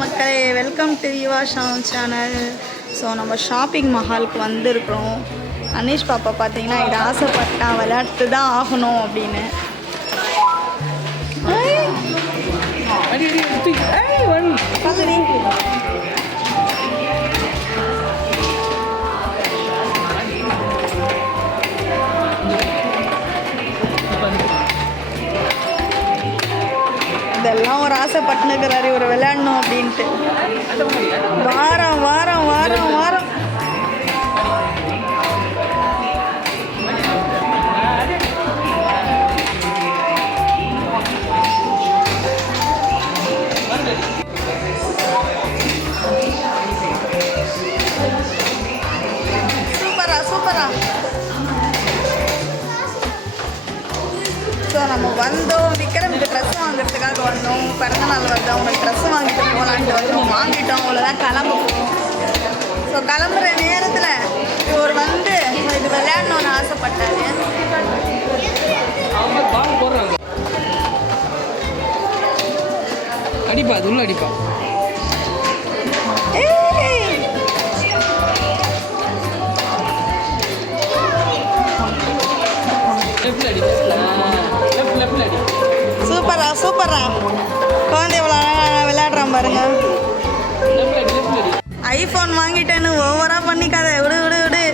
மக்களே welcome to Yuva Sham channel so நம்ம shopping மஹாலுக்கு வந்திருக்கிறோம். அனீஷ் பாப்பா பார்த்தீங்கன்னா இது ஆசைப்பட்டா விளையாட்டு தான் ஆகணும் அப்படின்னு. ஆசைப்பட்டுனுக்கிறாரு இவர் விளையாடணும் அப்படின்ட்டு. வாரம் வாரம் வாரம் வாரம் ஸோ நம்ம வந்தோம் விக்ரமுக்கு ட்ரெஸ் வாங்குறதுக்காக வந்தோம் பிறந்தநாள் வந்தோம் அவங்களுக்கு ட்ரெஸ் வாங்கிட்டு போகலான்ட்டு வந்தோம் வாங்கிட்டோம் அவ்வளோதான் கிளம்ப போகிறோம் ஸோ கிளம்புற நேரத்தில் இவர் வந்து இது விளையாடணும்னு ஆசைப்பட்டாரு. அடிப்பா அது உள்ள அடிப்பா. சூப்பரா குழந்தை எவ்வளோ அழகாக விளையாடுறான் பாருங்க. ஐஃபோன் வாங்கிட்டேன்னு ஓவராக பண்ணிக்காத. விடு விடு விடு.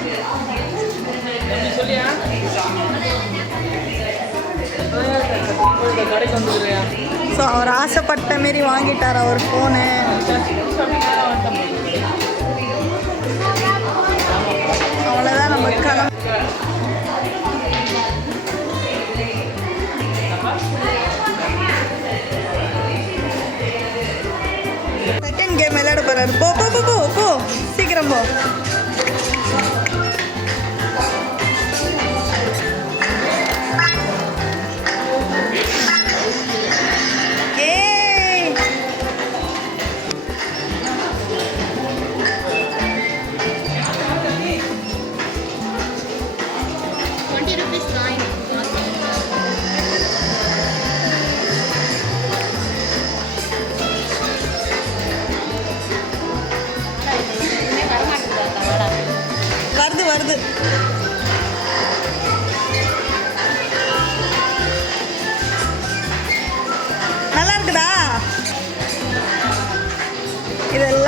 ஸோ அவர் ஆசைப்பட்ட மாரி வாங்கிட்டார் அவர் phone Bo, bo, bo, bo, bo. Sigra mo.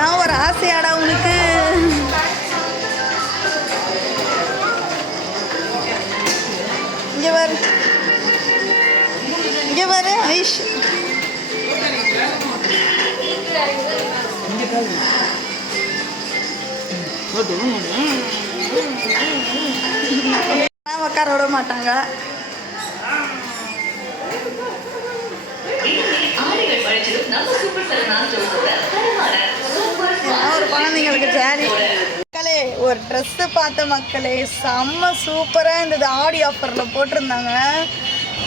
இதெல்லாம் ஒரு ஆசையாடா உனக்கு. இங்க பாரு. ஐஷ். உட்கார விட மாட்டாங்க. நம்ம சூப்பர் செவன் ஆஸ்ட்ரோஸோட தரமான சூப்பர் இதெல்லாம் ஒரு குழந்தைங்களுக்கு ஜாலி மக்களே ஒரு ட்ரெஸ்ஸு பார்த்த மக்களே செம்ம சூப்பராக இருந்தது. ஆடி ஆஃபரில் போட்டிருந்தாங்க.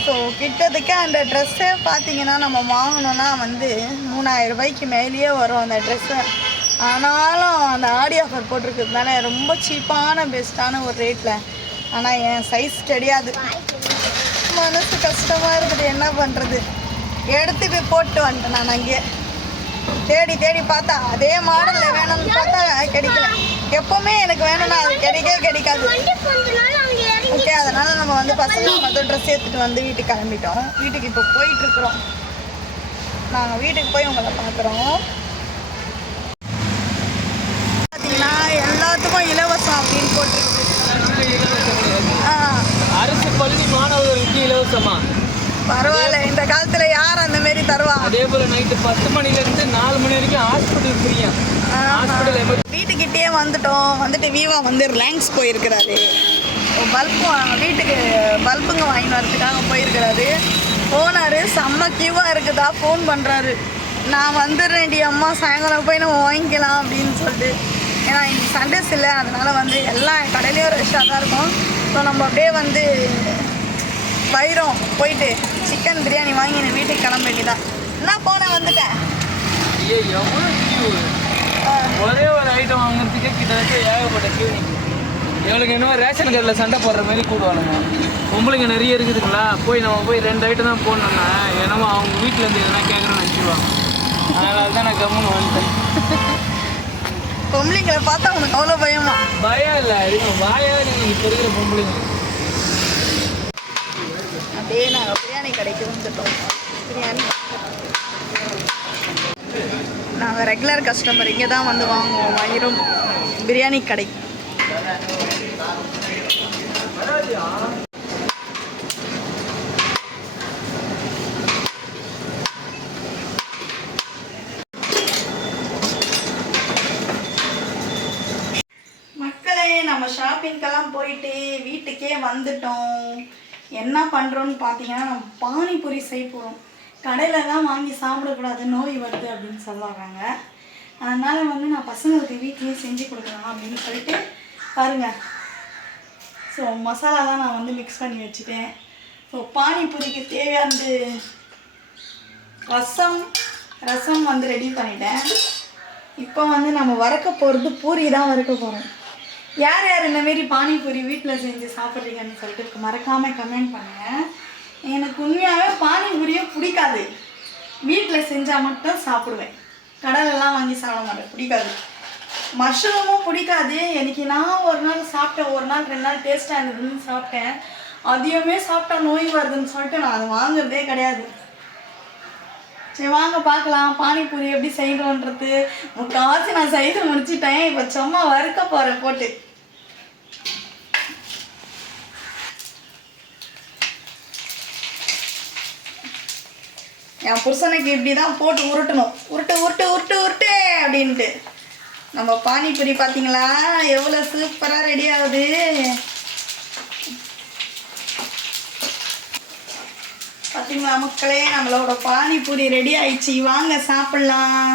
ஸோ கிட்டத்தட்ட அந்த ட்ரெஸ்ஸே பார்த்தீங்கன்னா நம்ம வாங்கணும்னா வந்து மூணாயிரம் ரூபாய்க்கு மேலேயே வரும் அந்த ட்ரெஸ்ஸு ஆனாலும் அந்த ஆடி ஆஃபர் போட்டிருக்கிறதுனால ரொம்ப சீப்பான பெஸ்ட்டான ஒரு ரேட்டில் ஆனால் என் சைஸ் கிடையாது மனசு கஷ்டமாக இருக்குது. என்ன பண்ணுறது எடுத்துகிட்டு போட்டு வந்துட்டேன் நான் அங்கேயே. தேடி தேடி பார்த்தா அதே மாடலில் வேணும்னு பார்த்தா கிடைக்கல. எப்பவுமே எனக்கு வேணும்னா அது கிடைக்கவே கிடைக்காது. ஓகே அதனால நம்ம வந்து பசங்க மொதல் ட்ரெஸ் எடுத்துட்டு வந்து வீட்டுக்கு கிளம்பிட்டோம். வீட்டுக்கு இப்போ போயிட்டு இருக்கிறோம் நாங்கள் வீட்டுக்கு போய் உங்களை பார்க்குறோம் பார்த்தீங்கன்னா எல்லாத்துக்கும் இலவசம் அப்படின்னு போட்டுருக்கு. அரசு பள்ளி மாணவர்களுக்கு இலவசமா? பரவாயில்ல தருவா? அதே போல நைட்டு பத்து மணில இருந்து நாலு மணி வரைக்கும் ஹாஸ்பிட்டல் ஃப்ரீயா ஹாஸ்பிட்டல் வீட்டுக்கிட்டே வந்துட்டோம். வந்துட்டு வீவா வந்து ரிலாக்ஸ் போயிருக்கிறாரு. பல்பு வீட்டுக்கு பல்புங்க வாங்கிட்டு வரதுக்காக போயிருக்கிறாரு. போனார். செம்ம கியூவாக இருக்குதா? ஃபோன் பண்ணுறாரு நான் வந்துடுறேன்டி அம்மா. சாயங்காலம் போய் நம்ம வாங்கிக்கலாம் அப்படின்னு சொல்லிட்டு. ஏன்னா இன்னைக்கு சண்டேஸ் இல்லை. அதனால வந்து எல்லா கடையிலையும் ரஷ்ஷாக தான் இருக்கும். ஸோ நம்ம அப்படியே வந்து வைரம் போயிட்டு சிக்கன் பிரியாணி வாங்கி நான் வீட்டுக்கு கிளம்ப வேண்டியதான் என்ன போனேன் வந்துட்டேன். ஒரே ஒரு ஐட்டம் வாங்குறதுக்கே கிட்டத்தட்ட ஏகப்பட்ட கியூ இவளுக்கு என்னமோ ரேஷன் கடையில் சண்டை போடுற மாதிரி கூடுவாளுங்க. பொம்பளைங்க நிறைய இருக்குதுங்களா? போய் நம்ம போய் ரெண்டு ஐட்டம் தான் போடணும்னா என்னமோ அவங்க வீட்டில் இருந்து எதனா கேட்குறேன்னு நினச்சிடுவாங்க அதனால தான் நான் கம்முன்னு வந்துட்டேன். பொம்பளைங்களை பார்த்தா உனக்கு அவ்வளோ பயமா? பயம் இல்லை இதுங்க வாயா நீங்க இப்போ இருக்கிற பொம்பளைங்க. அப்படியே நாங்கள் பிரியாணி கடைக்கு வந்துட்டோம். பிரியாணி. நாங்கள் ரெகுலர் கஸ்டமர் இங்கே தான் வந்து வாங்குவோம். வயிறும் பிரியாணி கடை. மக்களே நம்ம ஷாப்பிங்க்கெல்லாம் போயிட்டு வீட்டுக்கே வந்துட்டோம். என்ன பண்ணுறோன்னு பார்த்தீங்கன்னா நம்ம பானிபூரி செய்ய போகிறோம் கடையில் தான் வாங்கி சாப்பிடக்கூடாது நோய் வருது அப்படின்னு சொல்லுவாங்க. அதனால் வந்து நான் பசங்களுக்கு வீட்லேயே செஞ்சு கொடுக்கலாம் அப்படின்னு சொல்லிட்டு பாருங்கள் ஸோ மசாலாலாம் நான் வந்து மிக்ஸ் பண்ணி வச்சுட்டேன். ஸோ பானிபூரிக்கு தேவையானது ரசம். ரசம் வந்து ரெடி பண்ணிட்டேன். இப்போ வந்து நம்ம வறுக்க போகிறது பூரி தான் வறுக்க போகிறோம் யார் யார் இந்த மாரி பானிபூரி வீட்டில் செஞ்சு சாப்பிட்றீங்கன்னு சொல்லிட்டு மறக்காமல் கமெண்ட் பண்ணுங்கள் எனக்கு உண்மையாகவே பானிபூரியே பிடிக்காது. வீட்டில் செஞ்சால் மட்டும் சாப்பிடுவேன். கடலெல்லாம் வாங்கி சாப்பிட மாட்டேன் பிடிக்காது. மஷ்ரூமும் பிடிக்காது. எனக்கு நான் ஒரு நாள் சாப்பிட்டேன் ஒரு நாள் ரெண்டு நாள் டேஸ்ட்டாக இருந்ததுன்னு சாப்பிட்டேன். அதையுமே சாப்பிட்டா நோய் வருதுன்னு சொல்லிட்டு நான் அதை வாங்குறதே கிடையாது. சரி வாங்க பார்க்கலாம். பானிபூரி எப்படி செய்யணுன்றது முக்கால்வாசி நான் செய்து முடிச்சிட்டேன். இப்போ சும்மா வறுக்க போகிறேன் போட்டு. என் புருஷனுக்கு இப்படி தான் போட்டு உருட்டணும். உருட்டு உருட்டு உருட்டு உருட்டு அப்படின்ட்டு. நம்ம பானிபூரி பார்த்தீங்களா? எவ்வளோ சூப்பராக ரெடி ஆகுது. பார்த்தீங்களா மக்களே? நம்மளோட பானிபூரி ரெடி ஆயிடுச்சு. வாங்க சாப்பிட்லாம்.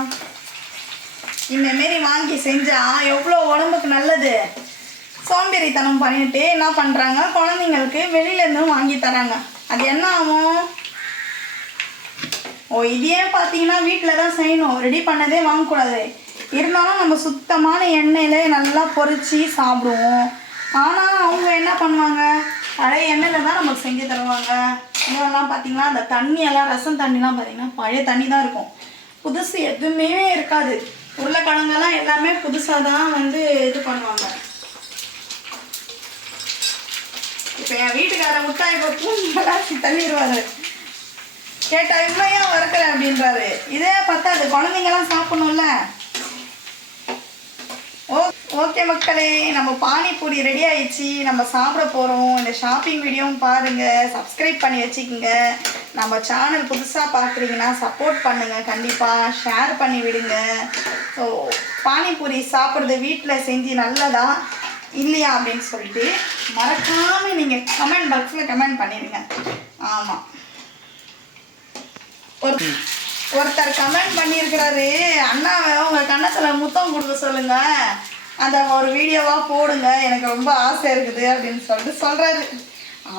இந்த மாரி வாங்கி செஞ்சா எவ்வளோ உடம்புக்கு நல்லது? சோம்பேறித்தனம் பண்ணிட்டு என்ன பண்ணுறாங்க குழந்தைங்களுக்கு வெளியிலேருந்து வாங்கி தராங்க. அது என்ன ஆகும்? ஓ இதே பார்த்தீங்கன்னா வீட்டில் தான் செய்யணும். ரெடி பண்ணதே வாங்கக்கூடாது. இருந்தாலும் நம்ம சுத்தமான எண்ணெயில் நல்லா பொறிச்சு சாப்பிடுவோம். ஆனால் அவங்க என்ன பண்ணுவாங்க? பழைய எண்ணெயில் தான் நமக்கு செஞ்சு தருவாங்க. இதெல்லாம் பார்த்தீங்கன்னா அந்த தண்ணியெல்லாம் ரசம் தண்ணிலாம் பார்த்தீங்கன்னா பழைய தண்ணி தான் இருக்கும். புதுசு எதுவுமே இருக்காது. உருளைக்கிழங்கெல்லாம் எல்லாமே புதுசாக தான் வந்து இது பண்ணுவாங்க. இப்போ என் வீட்டுக்கார விட்டா இப்போ பூண்டு தள்ளிடுவாரு. கேட்டால் இவ்வளோ ஏன் வறுக்கிற அப்படின்றாரு. இதே பத்தாது குழந்தைங்கலாம் சாப்பிடணும்ல. ஓகே மக்களே நம்ம பானிபூரி ரெடி ஆயிடுச்சு. நம்ம சாப்பிட போகிறோம் இந்த ஷாப்பிங் வீடியோவும் பாருங்கள் சப்ஸ்கிரைப் பண்ணி வச்சுக்கோங்க. நம்ம சேனல் புதுசாக பார்க்குறீங்கன்னா சப்போர்ட் பண்ணுங்கள் கண்டிப்பாக ஷேர் பண்ணி விடுங்க. ஸோ பானிபூரி சாப்பிட்றது வீட்டில் செஞ்சு நல்லதா இல்லையா அப்படின்னு சொல்லிட்டு மறக்காமல் நீங்கள் கமெண்ட் பாக்ஸில் கமெண்ட் பண்ணிடுங்க. ஆமாம் ஒரு ஒருத்தர் கமெண்ட் பண்ணியிருக்கிறாரு. அண்ணாவை உங்கள் கண்ணத்துல முத்தம் கொடுக்க சொல்லுங்கள் அந்த ஒரு வீடியோவா போடுங்க. எனக்கு ரொம்ப ஆசை இருக்குது அப்படின்னு சொல்லிட்டு சொல்றாரு.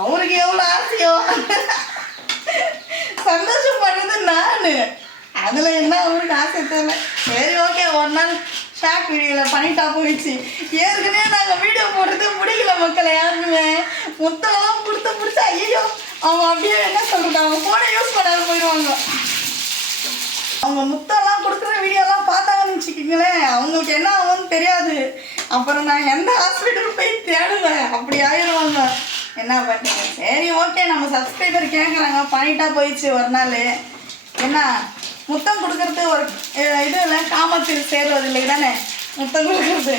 அவருக்கு எவ்வளோ ஆசையோ. சந்தோஷம் பண்ணது நான். அதுல என்ன அவருக்கு ஆசை தெரியல. சரி ஓகே ஒரு நாள் ஷாக் வீடியோவில் பண்ணிட்டா போயிடுச்சு. ஏற்கனவே நாங்கள் வீடியோ போடுறது முடியல மக்களை யாருக்குமே. முத்தம்லாம் கொடுத்து பிடிச்சா ஐயோ அவன் அப்படியே என்ன சொல்றது? அவங்க ஃபோனை யூஸ் பண்ணாத போயிடுவாங்க. அவங்க முத்தம்லாம் கொடுக்குற வீடியோலாம் பார்த்தாங்கன்னு வச்சுக்கோங்களேன். அவங்களுக்கு என்ன ஆகும்னு தெரியாது. அப்புறம் நான் எந்த ஹாஸ்பிட்டல் போய் தேடுவேன் அப்படி ஆயிடுவாங்க. என்ன பண்ணுறீங்க சரி ஓகே நம்ம சப்ஸ்கிரைபர் கேட்குறாங்க பண்ணிட்டா போயிடுச்சு ஒரு நாள். என்ன? முத்தம் கொடுக்கறது ஒரு இது இல்லை காமத்தில் சேர்வது இல்லை தானே? முத்தம் கொடுக்கறது.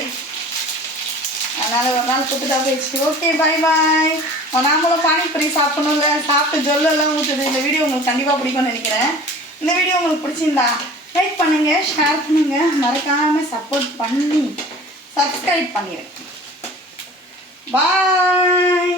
அதனால் ஒரு நாள் கொடுத்துட்டா போயிடுச்சு. ஓகே பாய் பாய் நாமளும் பானிபூரி சாப்பிடணும்ல. சாப்பிட்டு ஜொல்லெல்லாம் ஊற்றுது இந்த வீடியோ உங்களுக்கு கண்டிப்பாக பிடிக்கும்னு நினைக்கிறேன். இந்த வீடியோ உங்களுக்கு பிடிச்சிருந்தா லைக் பண்ணுங்கள் ஷேர் பண்ணுங்கள் மறக்காமல் சப்போர்ட் பண்ணி சப்ஸ்கிரைப் பண்ணிடுங்க பாய்